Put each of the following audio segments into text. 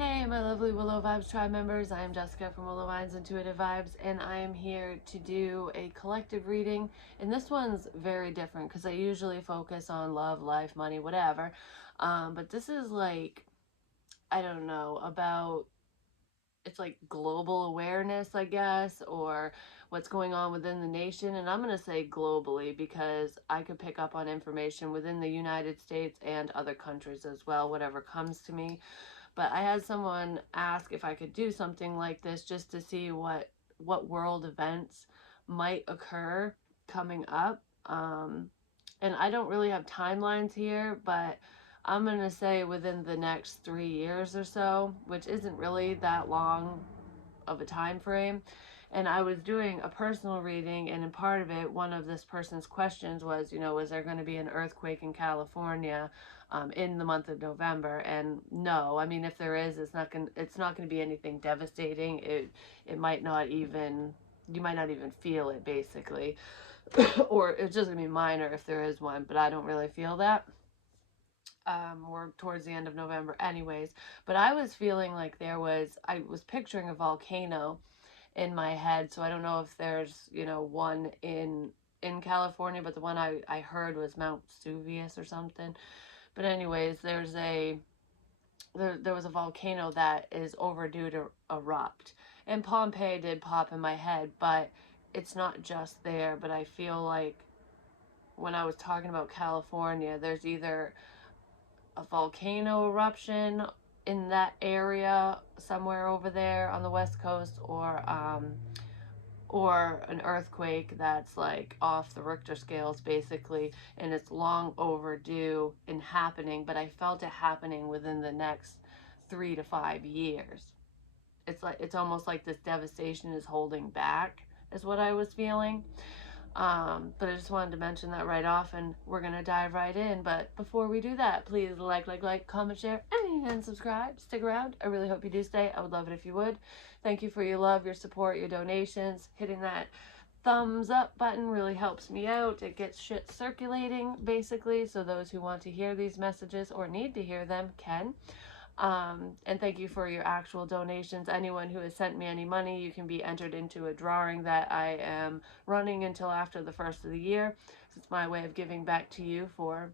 Hey, my lovely Willow Vibes tribe members. I am Jessica from Willow Vines Intuitive Vibes, and I am here to do a collective reading. And this one's very different because I usually focus on love, life, money, whatever. But this is like, I don't know, about it's like global awareness, I guess, or what's going on within the nation. And I'm going to say globally because I could pick up on information within the United States and other countries as well, whatever comes to me. But I had someone ask if I could do something like this just to see what world events might occur coming up. And I don't really have timelines here, but I'm going to say within the next 3 years or so, which isn't really that long of a time frame. And I was doing a personal reading, and in part of it, one of this person's questions was, was there going to be an earthquake in California in the month of November? And no, I mean, if there is, it's not going to be anything devastating. It might not even, you might not even feel it, basically. Or it's just going to be minor if there is one, but I don't really feel that. Or towards the end of November anyways. But I was feeling like I was picturing a volcano in my head. So I don't know if there's, one in California, but the one I heard was Mount Vesuvius or something. But anyways, there was a volcano that is overdue to erupt. And Pompeii did pop in my head, but it's not just there. But I feel like when I was talking about California, there's either a volcano eruption in that area somewhere over there on the west coast, or an earthquake that's like off the Richter scales basically, and it's long overdue in happening, but I felt it happening within the next 3 to 5 years. It's almost like this devastation is holding back, is what I was feeling. But I just wanted to mention that right off, and we're gonna dive right in. But before we do that, please like, comment, share, and subscribe. Stick around. I really hope you do stay. I would love it if you would. Thank you for your love, your support, your donations. Hitting that thumbs up button really helps me out. It gets shit circulating, basically, so those who want to hear these messages or need to hear them can. And thank you for your actual donations. Anyone who has sent me any money, you can be entered into a drawing that I am running until after the first of the year. So it's my way of giving back to you for,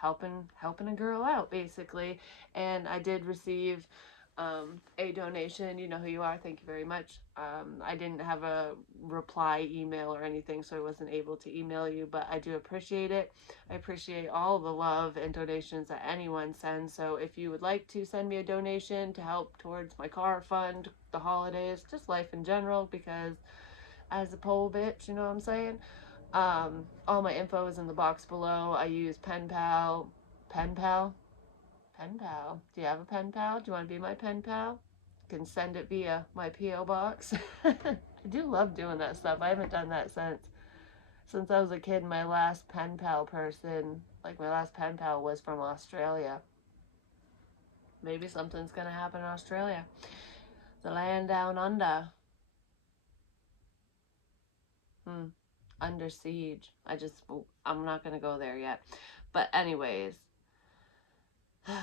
helping a girl out, basically. And I did receive a donation. You know who you are. Thank you very much. I didn't have a reply email or anything, so I wasn't able to email you, but I do appreciate it. I appreciate all the love and donations that anyone sends. So if you would like to send me a donation to help towards my car fund, the holidays, just life in general, because as a pole bitch, you know what I'm saying? All my info is in the box below. I use pen pal. Do you have a pen pal? Do you want to be my pen pal? You can send it via my P.O. box. I do love doing that stuff. I haven't done that since I was a kid. My last pen pal was from Australia. Maybe something's gonna happen in Australia. The land down under. Under siege. I'm not gonna go there yet. But anyways,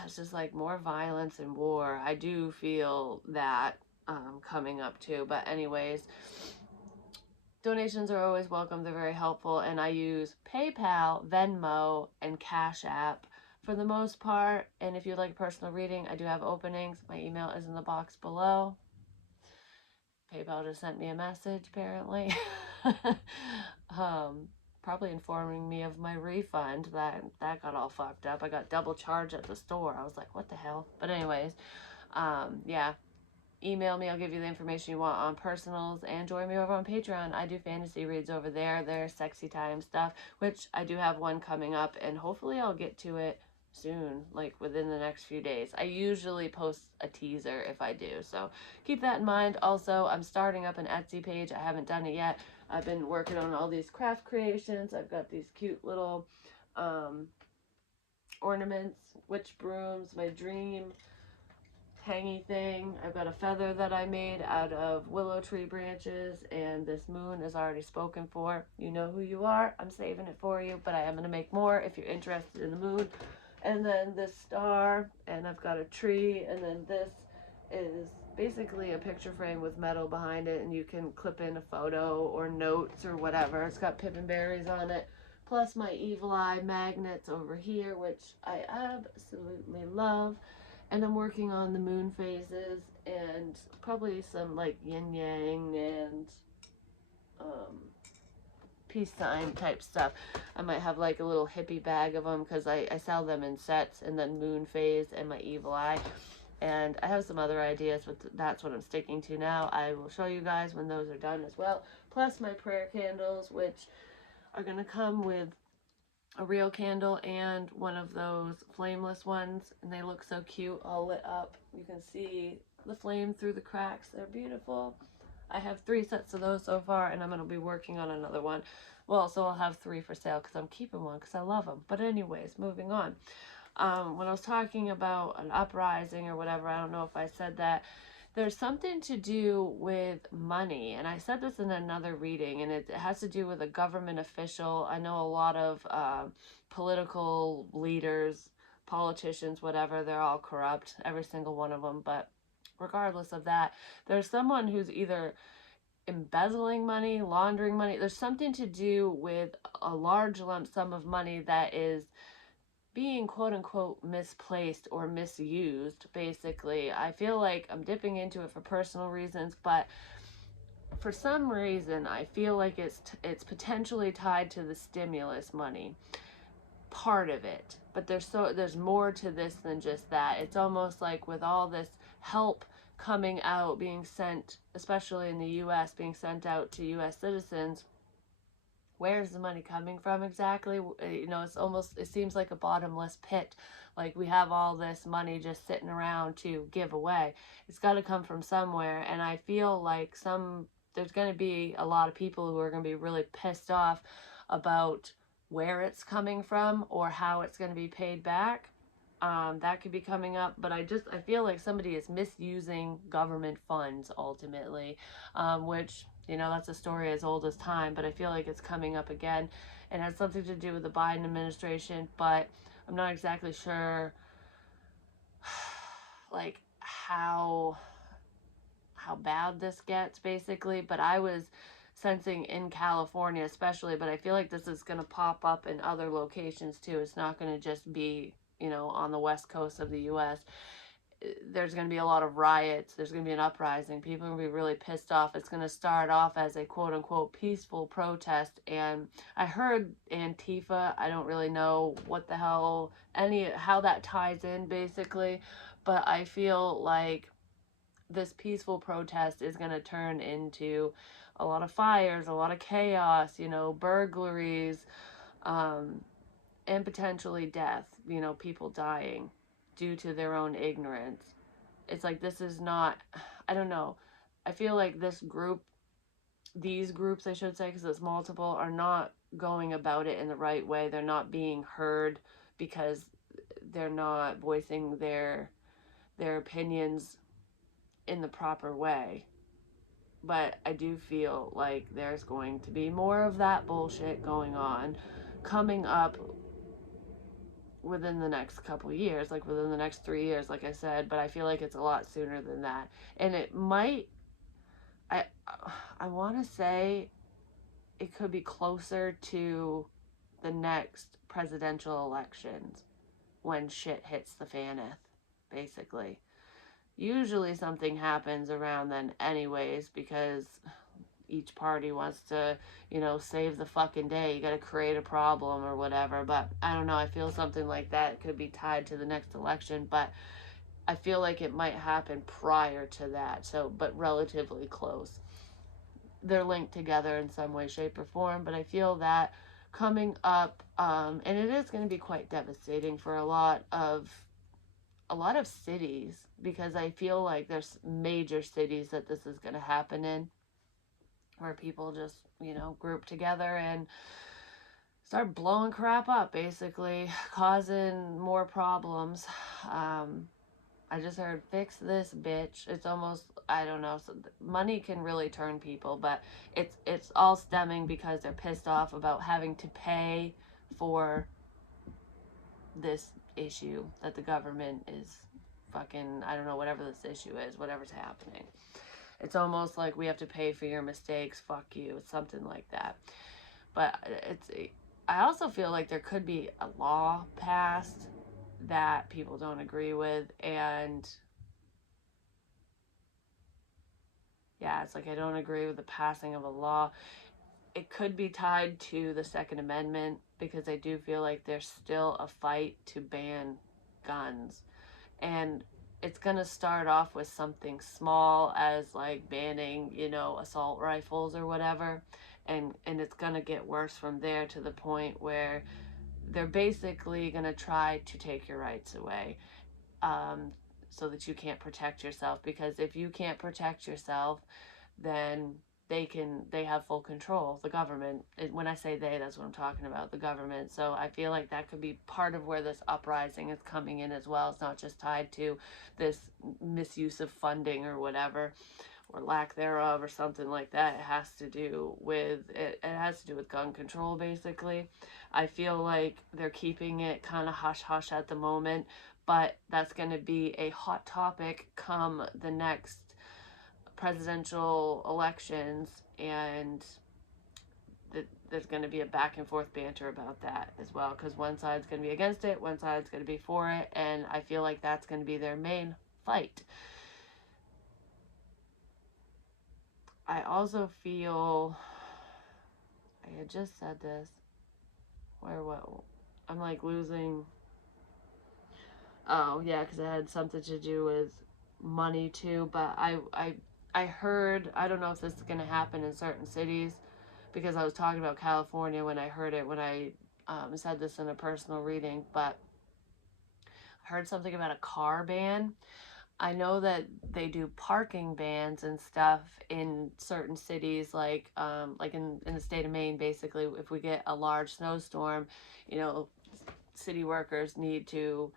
it's just like more violence and war. I do feel that coming up too. But anyways, donations are always welcome. They're very helpful. And I use PayPal, Venmo, and Cash App for the most part. And if you'd like a personal reading, I do have openings. My email is in the box below. PayPal just sent me a message, apparently. Probably informing me of my refund. That got all fucked up. I got double charged at the store. I was like, what the hell? But anyways, yeah. Email me. I'll give you the information you want on personals, and join me over on Patreon. I do fantasy reads over there. There's sexy time stuff, which I do have one coming up, and hopefully I'll get to it soon, like within the next few days. I usually post a teaser if I do, so keep that in mind. Also, I'm starting up an Etsy page. I haven't done it yet. I've been working on all these craft creations. I've got these cute little ornaments, witch brooms, my dream hangy thing. I've got a feather that I made out of willow tree branches, and this moon is already spoken for. You know who you are. I'm saving it for you, but I am going to make more if you're interested in the moon. And then this star, and I've got a tree, and then this is basically a picture frame with metal behind it, and you can clip in a photo or notes or whatever. It's got pippin berries on it, plus my evil eye magnets over here, which I absolutely love. And I'm working on the moon phases and probably some like yin yang and um, peace sign type stuff. I might have like a little hippie bag of them because I sell them in sets, and then moon phase and my evil eye. And I have some other ideas, but that's what I'm sticking to now. I will show you guys when those are done as well. Plus my prayer candles, which are going to come with a real candle and one of those flameless ones. And they look so cute, all lit up. You can see the flame through the cracks. They're beautiful. I have 3 sets of those so far, and I'm going to be working on another one. Well, so I'll have 3 for sale because I'm keeping one because I love them. But anyways, moving on. When I was talking about an uprising or whatever, I don't know if I said that, there's something to do with money. And I said this in another reading, and it has to do with a government official. I know a lot of political leaders, politicians, whatever, they're all corrupt, every single one of them. But regardless of that, there's someone who's either embezzling money, laundering money. There's something to do with a large lump sum of money that is being quote unquote misplaced or misused. Basically, I feel like I'm dipping into it for personal reasons, but for some reason I feel like it's potentially tied to the stimulus money part of it. But there's more to this than just that. It's almost like with all this help coming out, being sent, especially in the US, being sent out to US citizens, where's the money coming from exactly? You know, it seems like a bottomless pit. Like we have all this money just sitting around to give away. It's got to come from somewhere. And I feel like there's going to be a lot of people who are going to be really pissed off about where it's coming from or how it's going to be paid back. That could be coming up, but I feel like somebody is misusing government funds ultimately, which, you know, that's a story as old as time, but I feel like it's coming up again and has something to do with the Biden administration, but I'm not exactly sure like how bad this gets basically, but I was sensing in California especially, but I feel like this is going to pop up in other locations too. It's not going to just be, you know, on the west coast of the US. There's going to be a lot of riots. There's going to be an uprising. People are going to be really pissed off. It's going to start off as a quote unquote peaceful protest. And I heard Antifa. I don't really know what the hell, how that ties in basically. But I feel like this peaceful protest is going to turn into a lot of fires, a lot of chaos, you know, burglaries, and potentially death, you know, people dying due to their own ignorance. It's like this is not, I don't know. I feel like these groups, I should say, because it's multiple, are not going about it in the right way. They're not being heard because they're not voicing their opinions in the proper way. But I do feel like there's going to be more of that bullshit going on coming up within the next couple years, like within the next 3 years, like I said, but I feel like it's a lot sooner than that. And it might, I, I want to say it could be closer to the next presidential elections when shit hits the faneth, basically. Usually something happens around then anyways, because each party wants to, you know, save the fucking day. You got to create a problem or whatever. But I don't know. I feel something like that could be tied to the next election. But I feel like it might happen prior to that. So, but relatively close. They're linked together in some way, shape, or form. But I feel that coming up, and it is going to be quite devastating for a lot of cities, because I feel like there's major cities that this is going to happen in, where people just, you know, group together and start blowing crap up, basically, causing more problems. I just heard fix this bitch. It's almost, I don't know, so money can really turn people, but it's all stemming because they're pissed off about having to pay for this issue that the government is fucking, I don't know, whatever this issue is, whatever's happening. It's almost like we have to pay for your mistakes, fuck you. It's something like that. But I also feel like there could be a law passed that people don't agree with, and yeah, it's like I don't agree with the passing of a law. It could be tied to the Second Amendment, because I do feel like there's still a fight to ban guns. And it's going to start off with something small, as like banning, you know, assault rifles or whatever. And it's going to get worse from there, to the point where they're basically going to try to take your rights away, so that you can't protect yourself. Because if you can't protect yourself, then they have full control. The government, when I say they, that's what I'm talking about, the government. So I feel like that could be part of where this uprising is coming in as well. It's not just tied to this misuse of funding or whatever, or lack thereof, or something like that. It has to do with gun control, basically. I feel like they're keeping it kind of hush hush at the moment, but that's going to be a hot topic come the next presidential elections, and there's going to be a back and forth banter about that as well, because one side's going to be against it, one side's going to be for it, and I feel like that's going to be their main fight. I also feel, I had just said this, what, I'm like losing, oh yeah, because it had something to do with money too, but I heard, I don't know if this is going to happen in certain cities, because I was talking about California when I heard it, when I said this in a personal reading, but I heard something about a car ban. I know that they do parking bans and stuff in certain cities, like in the state of Maine, basically. If we get a large snowstorm, you know, city workers need to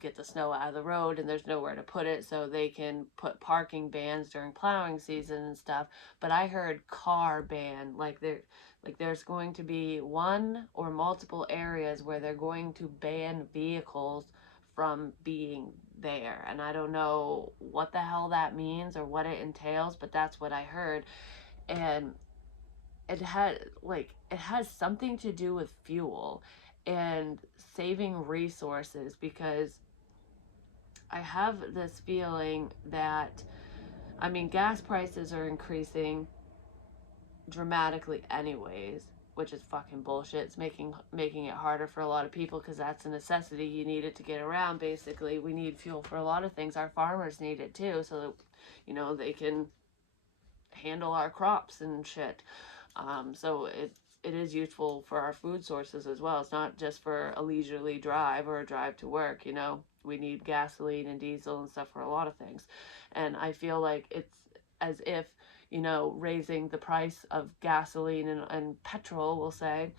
get the snow out of the road, and there's nowhere to put it, so they can put parking bans during plowing season and stuff. But I heard car ban, like there's going to be one or multiple areas where they're going to ban vehicles from being there, and I don't know what the hell that means or what it entails, but that's what I heard. And it has something to do with fuel and saving resources, because I have this feeling that, I mean, gas prices are increasing dramatically anyways, which is fucking bullshit. It's making it harder for a lot of people, because that's a necessity. You need it to get around, basically. We need fuel for a lot of things. Our farmers need it too, so that, you know, they can handle our crops and shit. So it is useful for our food sources as well. It's not just for a leisurely drive or a drive to work, you know. We need gasoline and diesel and stuff for a lot of things. And I feel like it's as if, you know, raising the price of gasoline and petrol, we'll say,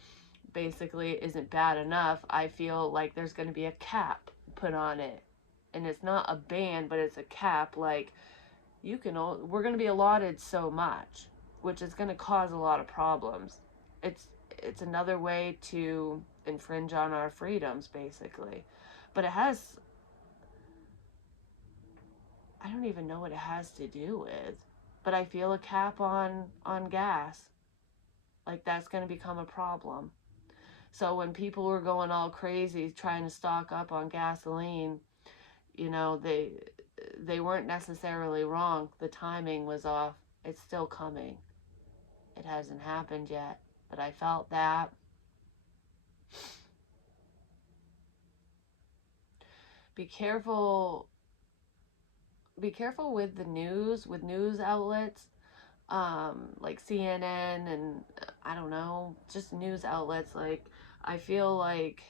basically isn't bad enough. I feel like there's going to be a cap put on it. And it's not a ban, but it's a cap. Like, we're going to be allotted so much, which is going to cause a lot of problems. It's another way to infringe on our freedoms, basically. But I don't even know what it has to do with, but I feel a cap on gas, like that's going to become a problem. So when people were going all crazy trying to stock up on gasoline, you know, they weren't necessarily wrong. The timing was off. It's still coming. It hasn't happened yet, but I felt that. Be careful with the news, with news outlets, like CNN and I don't know, just news outlets. Like, I feel like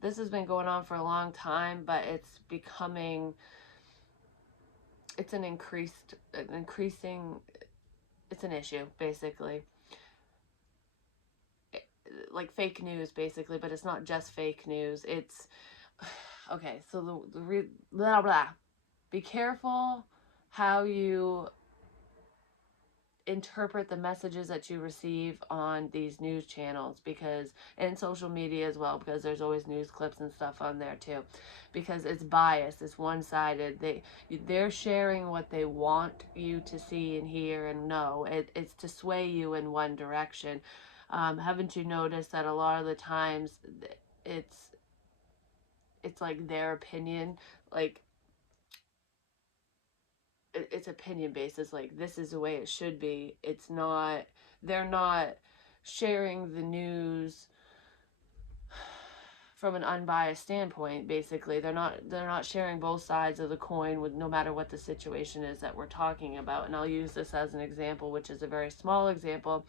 this has been going on for a long time, but it's becoming, it's an issue, basically. Like fake news, basically, but it's not just fake news. It's, okay, so blah, blah. Be careful how you interpret the messages that you receive on these news channels, because, and social media as well, because there's always news clips and stuff on there too, because it's biased, it's one-sided. They're sharing what they want you to see and hear and know. It's to sway you in one direction. Haven't you noticed that a lot of the times it's like their opinion, like it's opinion based. It's like, this is the way it should be. It's not, they're not sharing the news from an unbiased standpoint. Basically, they're not sharing both sides of the coin, with no matter what the situation is that we're talking about. And I'll use this as an example, which is a very small example,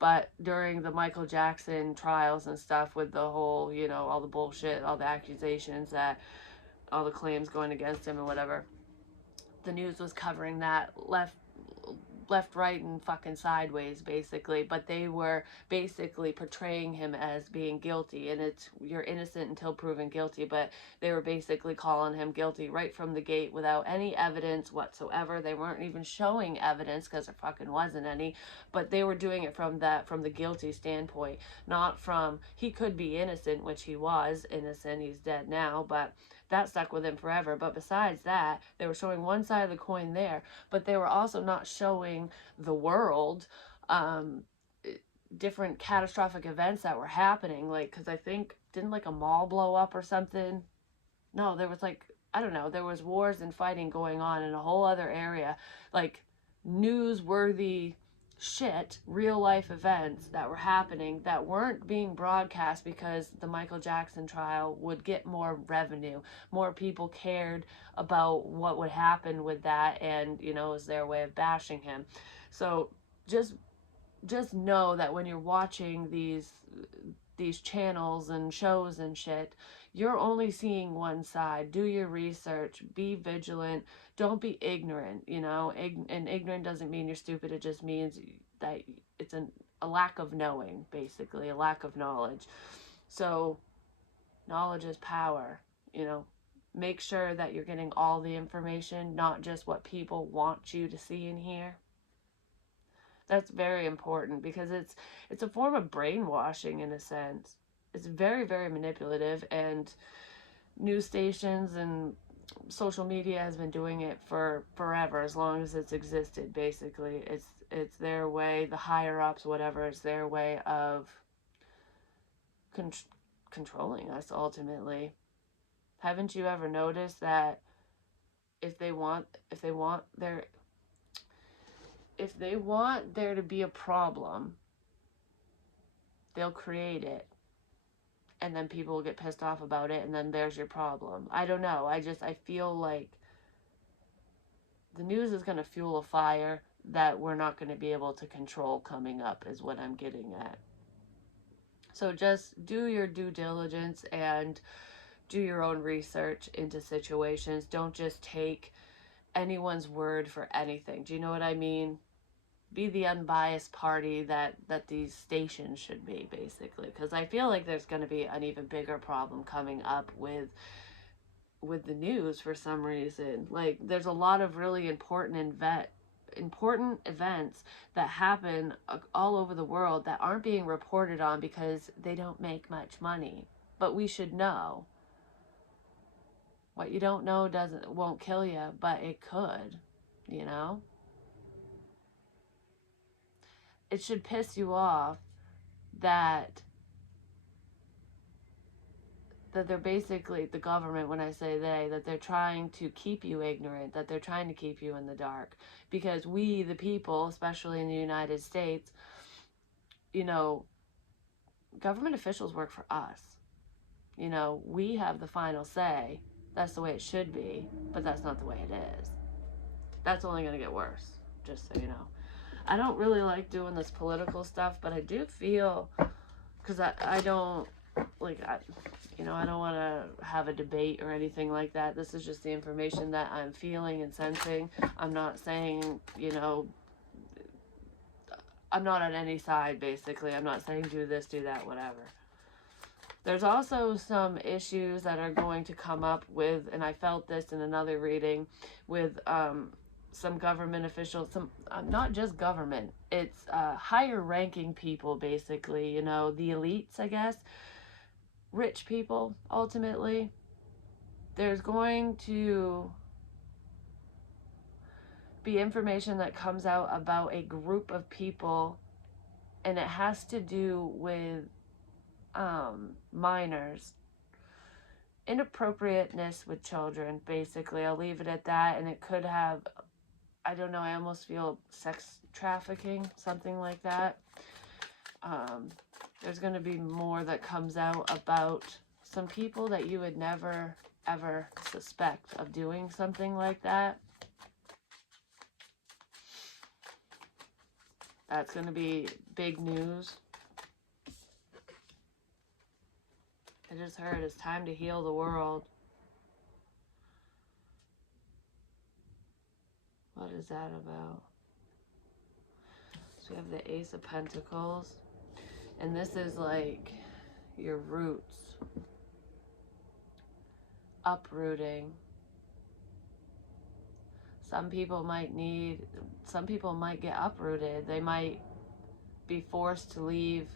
but during the Michael Jackson trials and stuff, with the whole, you know, all the bullshit, all the accusations, that all the claims going against him and whatever, the news was covering that left, right, and fucking sideways, basically. But they were basically portraying him as being guilty, and it's, you're innocent until proven guilty. But they were basically calling him guilty right from the gate without any evidence whatsoever. They weren't even showing evidence, because there fucking wasn't any. But they were doing it from the guilty standpoint, not from, he could be innocent, which he was innocent. He's dead now, but that stuck with him forever. But besides that, they were showing one side of the coin there, but they were also not showing the world different catastrophic events that were happening. Like, because I think, didn't like a mall blow up or something? No, there was like, I don't know, there was wars and fighting going on in a whole other area, like newsworthy shit, real life events that were happening that weren't being broadcast, because the Michael Jackson trial would get more revenue. More people cared about what would happen with that, and, you know, it was their way of bashing him. So just know that when you're watching these channels and shows and shit, you're only seeing one side. Do your research, be vigilant, don't be ignorant, you know. And ignorant doesn't mean you're stupid, it just means that it's a lack of knowing, basically, a lack of knowledge. So knowledge is power, you know. Make sure that you're getting all the information, not just what people want you to see and hear. That's very important, because it's a form of brainwashing in a sense. It's very, very manipulative, and news stations and social media has been doing it for forever, as long as it's existed. Basically, it's their way, the higher ups, whatever, it's their way of controlling us ultimately. Haven't you ever noticed that if they want there to be a problem, they'll create it, and then people will get pissed off about it, and then there's your problem. I don't know, I feel like the news is going to fuel a fire that we're not going to be able to control coming up, is what I'm getting at. So just do your due diligence and do your own research into situations. Don't just take anyone's word for anything. Do you know what I mean? Be the unbiased party that these stations should be, basically. Because I feel like there's going to be an even bigger problem coming up with the news for some reason. Like, there's a lot of really important events that happen all over the world that aren't being reported on, because they don't make much money. But we should know. What you don't know won't kill you, but it could, you know? It should piss you off that they're basically, the government, when I say they, that they're trying to keep you ignorant, that they're trying to keep you in the dark. Because we, the people, especially in the United States, you know, government officials work for us. You know, we have the final say. That's the way it should be, but that's not the way it is. That's only going to get worse, just so you know. I don't really like doing this political stuff, but I do feel, because I don't, like, I don't want to have a debate or anything like that. This is just the information that I'm feeling and sensing. I'm not saying, you know, I'm not on any side, basically. I'm not saying do this, do that, whatever. There's also some issues that are going to come up with, and I felt this in another reading, with some government officials, some not just government, it's higher ranking people, basically, you know, the elites, I guess, rich people. Ultimately, there's going to be information that comes out about a group of people, and it has to do with minors, inappropriateness with children, basically. I'll leave it at that. And it could have, I don't know, I almost feel sex trafficking, something like that. There's going to be more that comes out about some people that you would never ever suspect of doing something like that. That's going to be big news. I just heard it's time to heal the world. What is that about? So we have the Ace of Pentacles. And this is like your roots. Uprooting. Some people might get uprooted. They might be forced to leave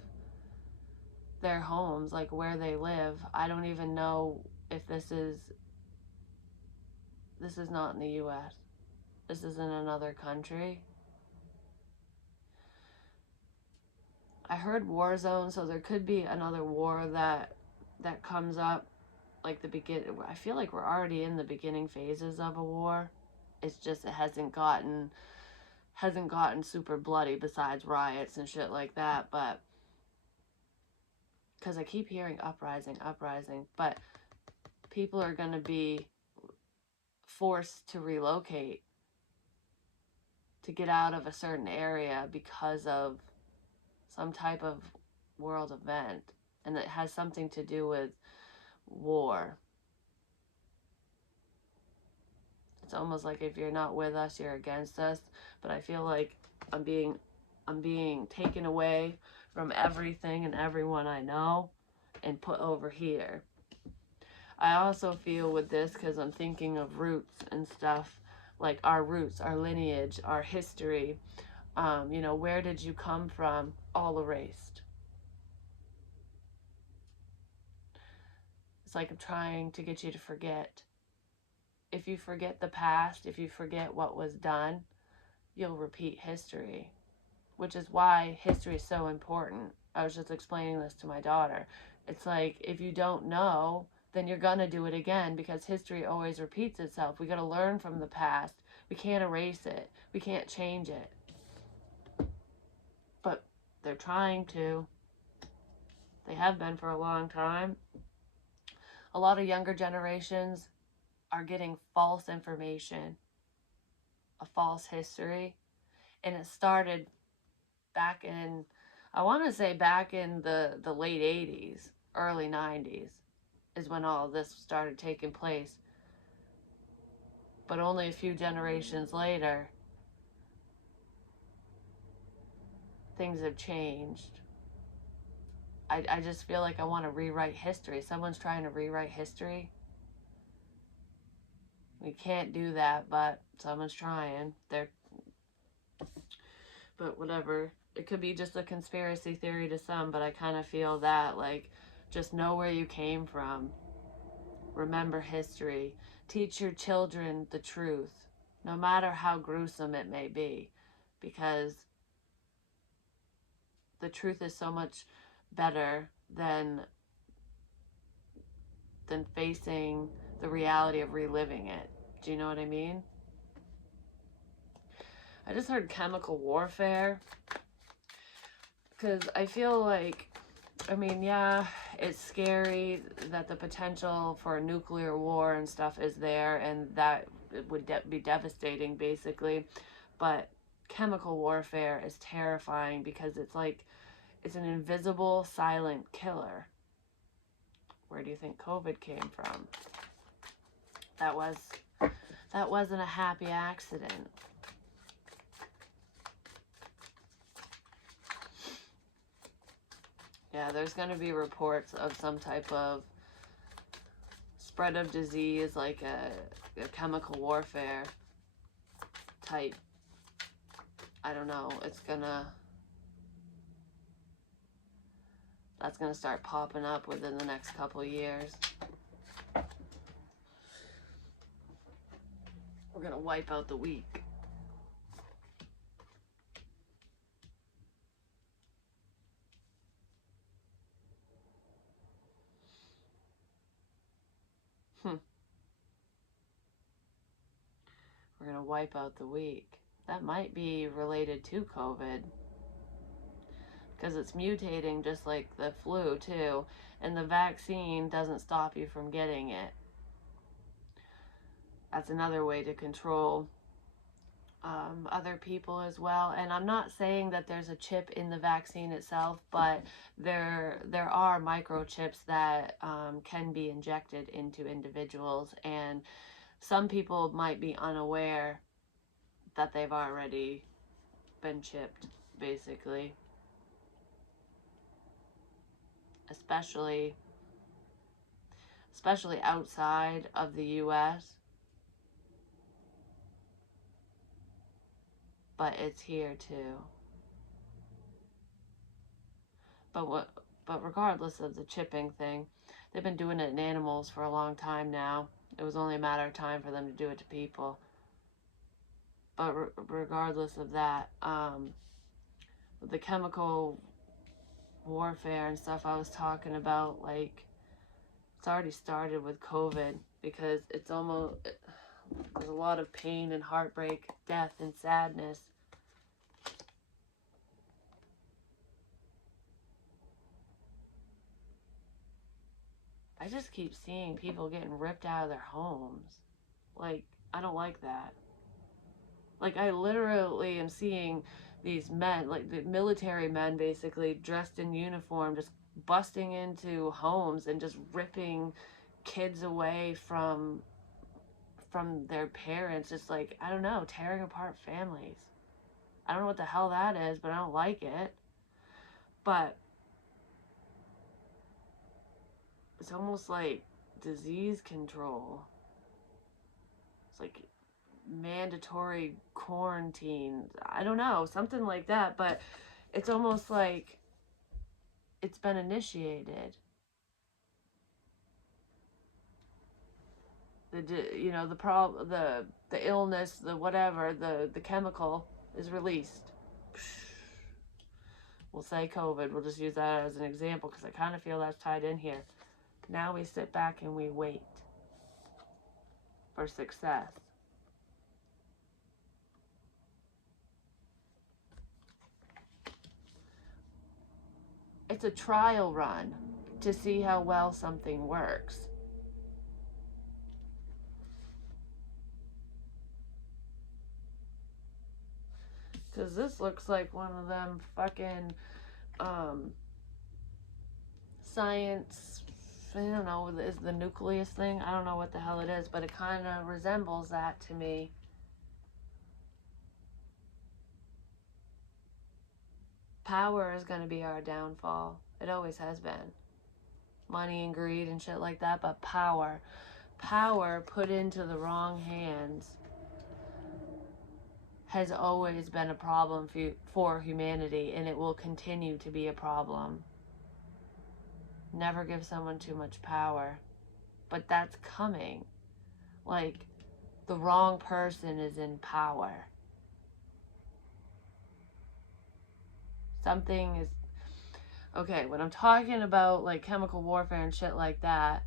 their homes, like where they live. I don't even know if this is not in the US. This is in another country. I heard war zone, so there could be another war that comes up, like I feel like we're already in the beginning phases of a war. It's just it hasn't gotten super bloody, besides riots and shit like that. But because I keep hearing uprising, but people are going to be forced to relocate, to get out of a certain area because of some type of world event, and it has something to do with war. It's almost like if you're not with us, you're against us. But I feel like I'm being taken away from everything and everyone I know and put over here. I also feel with this, because I'm thinking of roots and stuff, like our roots, our lineage, our history. You know, where did you come from? All erased. It's like I'm trying to get you to forget. If you forget the past, if you forget what was done, you'll repeat history, which is why history is so important. I was just explaining this to my daughter. It's like, if you don't know, then you're gonna do it again, because history always repeats itself. We gotta learn from the past. We can't erase it. We can't change it. But they're trying to. They have been for a long time. A lot of younger generations are getting false information, a false history. And it started back in, I want to say back in the late 80s, early 90s is when all of this started taking place. But only a few generations later, things have changed. I just feel like I want to rewrite history. Someone's trying to rewrite history. We can't do that, but someone's trying. But whatever. It could be just a conspiracy theory to some, but I kind of feel that, like, just know where you came from. Remember history. Teach your children the truth, no matter how gruesome it may be, because the truth is so much better than facing the reality of reliving it. Do you know what I mean? I just heard chemical warfare, because I feel like, I mean, yeah, it's scary that the potential for a nuclear war and stuff is there, and that it would be devastating, basically. But chemical warfare is terrifying, because it's like, it's an invisible, silent killer. Where do you think COVID came from? That wasn't a happy accident. Yeah, there's going to be reports of some type of spread of disease, like a chemical warfare type, I don't know, that's gonna start popping up within the next couple years. We're gonna wipe out the weak. We're gonna wipe out the weak. That might be related to COVID, because it's mutating just like the flu too, and the vaccine doesn't stop you from getting it. That's another way to control other people as well. And I'm not saying that there's a chip in the vaccine itself, but there are microchips that can be injected into individuals, and some people might be unaware that they've already been chipped, basically. Especially outside of the US. But it's here too. But regardless of the chipping thing, they've been doing it in animals for a long time now. It was only a matter of time for them to do it to people. But regardless of that, the chemical warfare and stuff I was talking about, like, it's already started with COVID, because it's almost, there's a lot of pain and heartbreak, death and sadness. I just keep seeing people getting ripped out of their homes. Like, I don't like that. Like, I literally am seeing these men, like the military men basically, dressed in uniform, just busting into homes and just ripping kids away from their parents, just like, I don't know, tearing apart families. I don't know what the hell that is, but I don't like it. But it's almost like disease control. It's like mandatory quarantine. I don't know, something like that, but it's almost like it's been initiated. The illness, the whatever, the chemical is released. We'll say COVID. We'll just use that as an example, because I kind of feel that's tied in here. Now we sit back and we wait for success. It's a trial run to see how well something works. Because this looks like one of them fucking science, I don't know, is the nucleus thing? I don't know what the hell it is, but it kind of resembles that to me. Power is going to be our downfall. It always has been. Money and greed and shit like that, but power put into the wrong hands has always been a problem for humanity, and it will continue to be a problem. Never give someone too much power. But that's coming. Like, the wrong person is in power. Something is... Okay, when I'm talking about, like, chemical warfare and shit like that,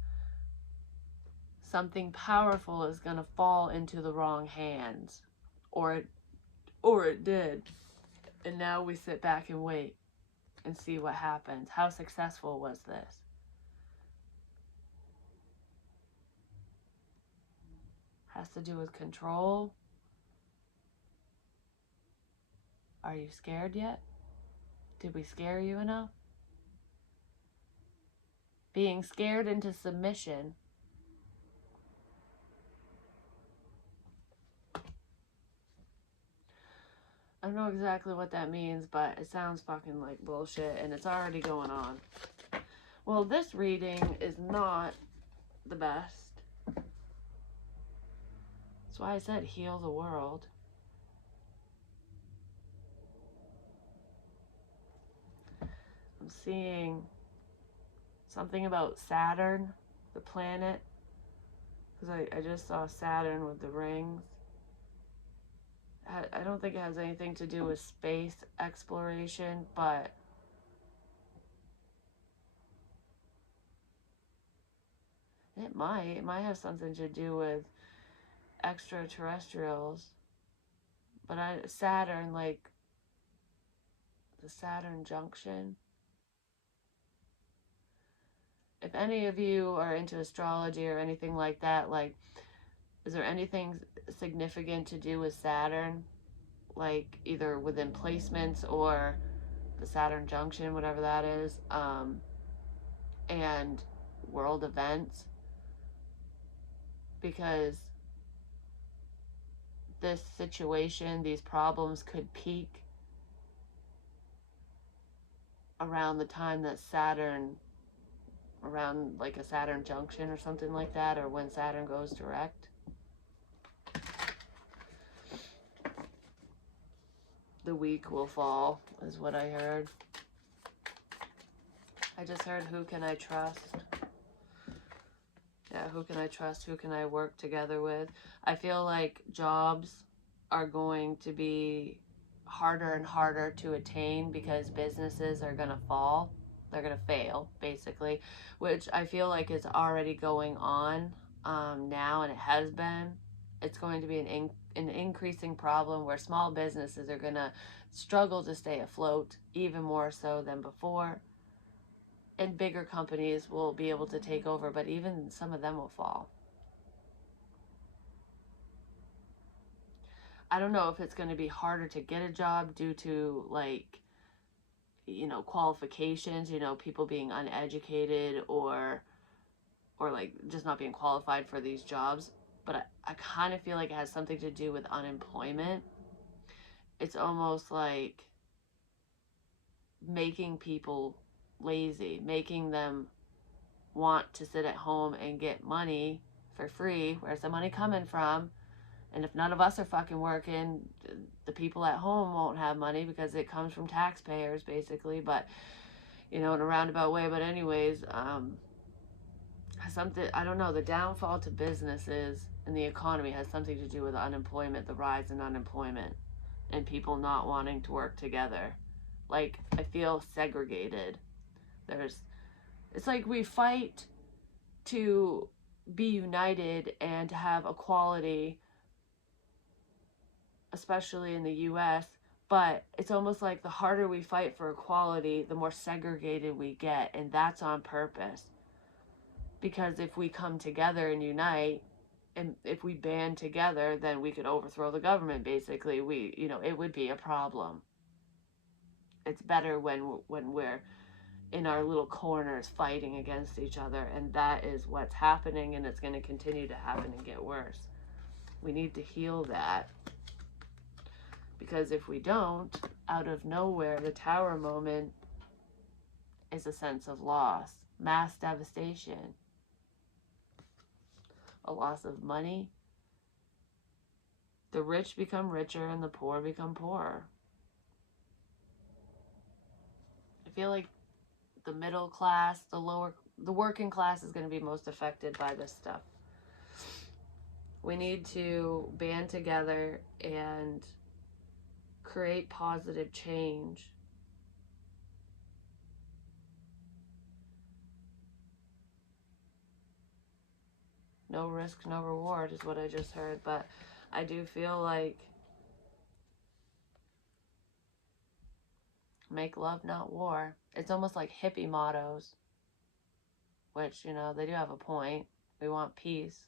something powerful is gonna fall into the wrong hands. Or it did. And now we sit back and wait and see what happens. How successful was this? Has to do with control. Are you scared yet? Did we scare you enough? Being scared into submission. I don't know exactly what that means, but it sounds fucking like bullshit, and it's already going on. Well, this reading is not the best. That's why I said heal the world. seeing something about Saturn, the planet, because I just saw Saturn with the rings. I don't think it has anything to do with space exploration, but it might. It might have something to do with extraterrestrials. But Saturn, like the Saturn junction. If any of you are into astrology or anything like that, like, is there anything significant to do with Saturn? Like, either within placements or the Saturn junction, whatever that is, and world events? Because this situation, these problems could peak around the time that Saturn, around like a Saturn junction or something like that, or when Saturn goes direct. The week will fall, is what I heard. I just heard, who can I trust? Yeah, who can I trust? Who can I work together with? I feel like jobs are going to be harder and harder to attain because businesses are going to fall. They're going to fail, basically, which I feel like is already going on now, and it has been. It's going to be an increasing problem where small businesses are going to struggle to stay afloat even more so than before. And bigger companies will be able to take over, but even some of them will fall. I don't know if it's going to be harder to get a job due to, like, you know, qualifications, you know, people being uneducated or like just not being qualified for these jobs. But I kind of feel like it has something to do with unemployment. It's almost like making people lazy, making them want to sit at home and get money for free. Where's the money coming from? And if none of us are fucking working, the people at home won't have money because it comes from taxpayers, basically. But, you know, in a roundabout way. But anyways, something, I don't know, the downfall to businesses and the economy has something to do with unemployment, the rise in unemployment, and people not wanting to work together. Like, I feel segregated. It's like we fight to be united and to have equality, especially in the US, but it's almost like the harder we fight for equality, the more segregated we get, and that's on purpose. Because if we come together and unite, and if we band together, then we could overthrow the government, basically. It would be a problem. It's better when we're in our little corners fighting against each other, and that is what's happening, and it's going to continue to happen and get worse. We need to heal that, because if we don't, out of nowhere, the Tower moment is a sense of loss, mass devastation, a loss of money. The rich become richer and the poor become poorer. I feel like the middle class, the working class is going to be most affected by this stuff. We need to band together and create positive change. No risk, no reward is what I just heard, but I do feel like make love, not war. It's almost like hippie mottos, which, you know, they do have a point. We want peace.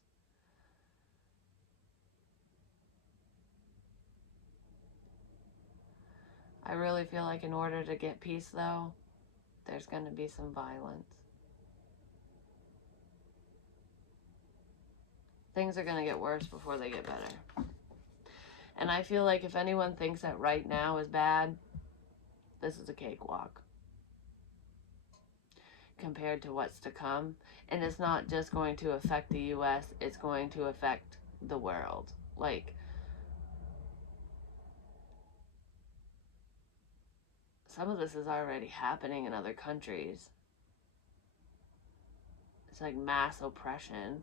I really feel like in order to get peace, though, there's going to be some violence. Things are going to get worse before they get better. And I feel like if anyone thinks that right now is bad, this is a cakewalk compared to what's to come. And it's not just going to affect the US, it's going to affect the world. Like, some of this is already happening in other countries. It's like mass oppression.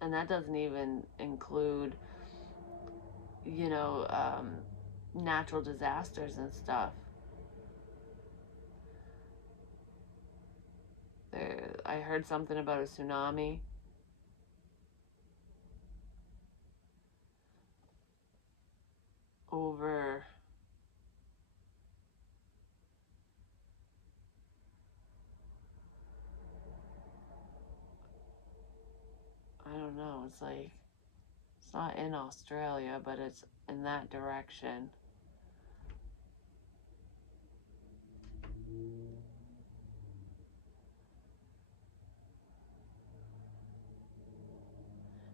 And that doesn't even include, you know, natural disasters and stuff. I heard something about a tsunami. Over I don't know, it's like, it's not in Australia, but it's in that direction.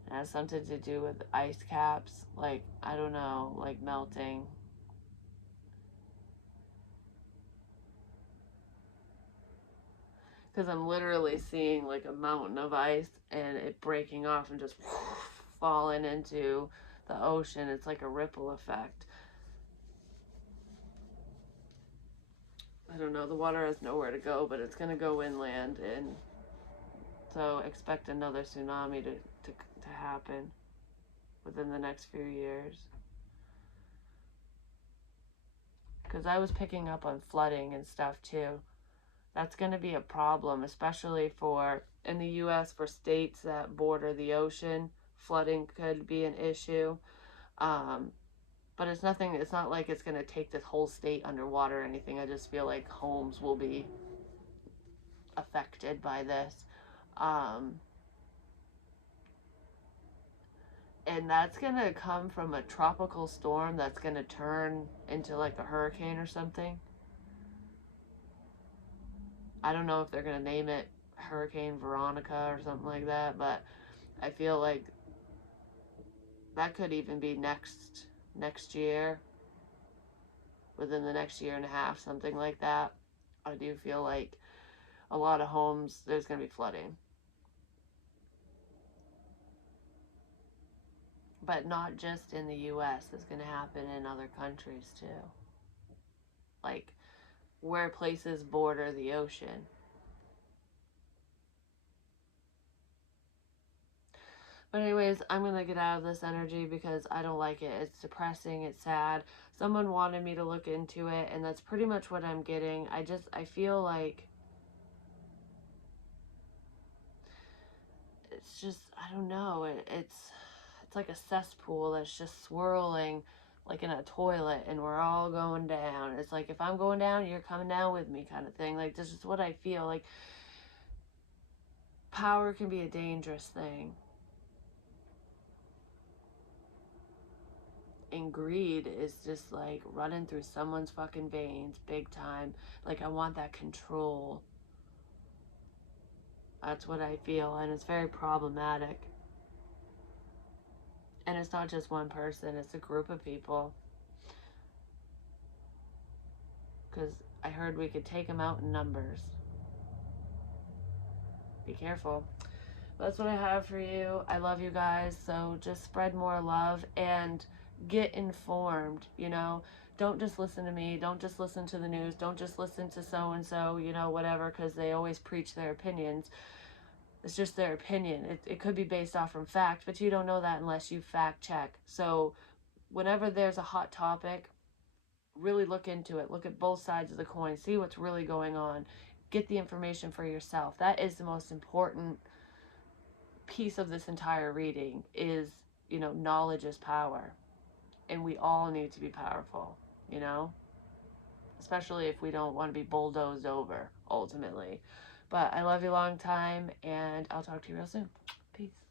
It has something to do with ice caps, like, I don't know, like melting. Because I'm literally seeing like a mountain of ice and it breaking off and just falling into the ocean. It's like a ripple effect. I don't know, the water has nowhere to go, but it's going to go inland, and so expect another tsunami to happen within the next few years. Because I was picking up on flooding and stuff too. That's going to be a problem, especially for, in the U.S., for states that border the ocean. Flooding could be an issue. But it's nothing, it's not like it's going to take this whole state underwater or anything. I just feel like homes will be affected by this. And that's going to come from a tropical storm that's going to turn into like a hurricane or something. I don't know if they're going to name it Hurricane Veronica or something like that, but I feel like that could even be next year, within the next year and a half, something like that. I do feel like a lot of homes, there's going to be flooding. But not just in the U.S., it's going to happen in other countries too. Like where places border the ocean. But anyways, I'm going to get out of this energy because I don't like it. It's depressing. It's sad. Someone wanted me to look into it, and that's pretty much what I'm getting. I feel like it's just, I don't know. It's like a cesspool that's just swirling like in a toilet, and we're all going down. It's like, if I'm going down, you're coming down with me kind of thing. Like, this is what I feel. Like, power can be a dangerous thing. And greed is just like running through someone's fucking veins big time. Like, I want that control. That's what I feel, and it's very problematic. And it's not just one person, it's a group of people. Because I heard we could take them out in numbers. Be careful. That's what I have for you. I love you guys, so just spread more love and get informed, you know. Don't just listen to me. Don't just listen to the news. Don't just listen to so-and-so, you know, whatever, because they always preach their opinions. It's just their opinion. It could be based off from fact, but you don't know that unless you fact check. So whenever there's a hot topic, really look into it. Look at both sides of the coin. See what's really going on. Get the information for yourself. That is the most important piece of this entire reading is, you know, knowledge is power. And we all need to be powerful, you know? Especially if we don't want to be bulldozed over, ultimately. But I love you long time, and I'll talk to you real soon. Peace.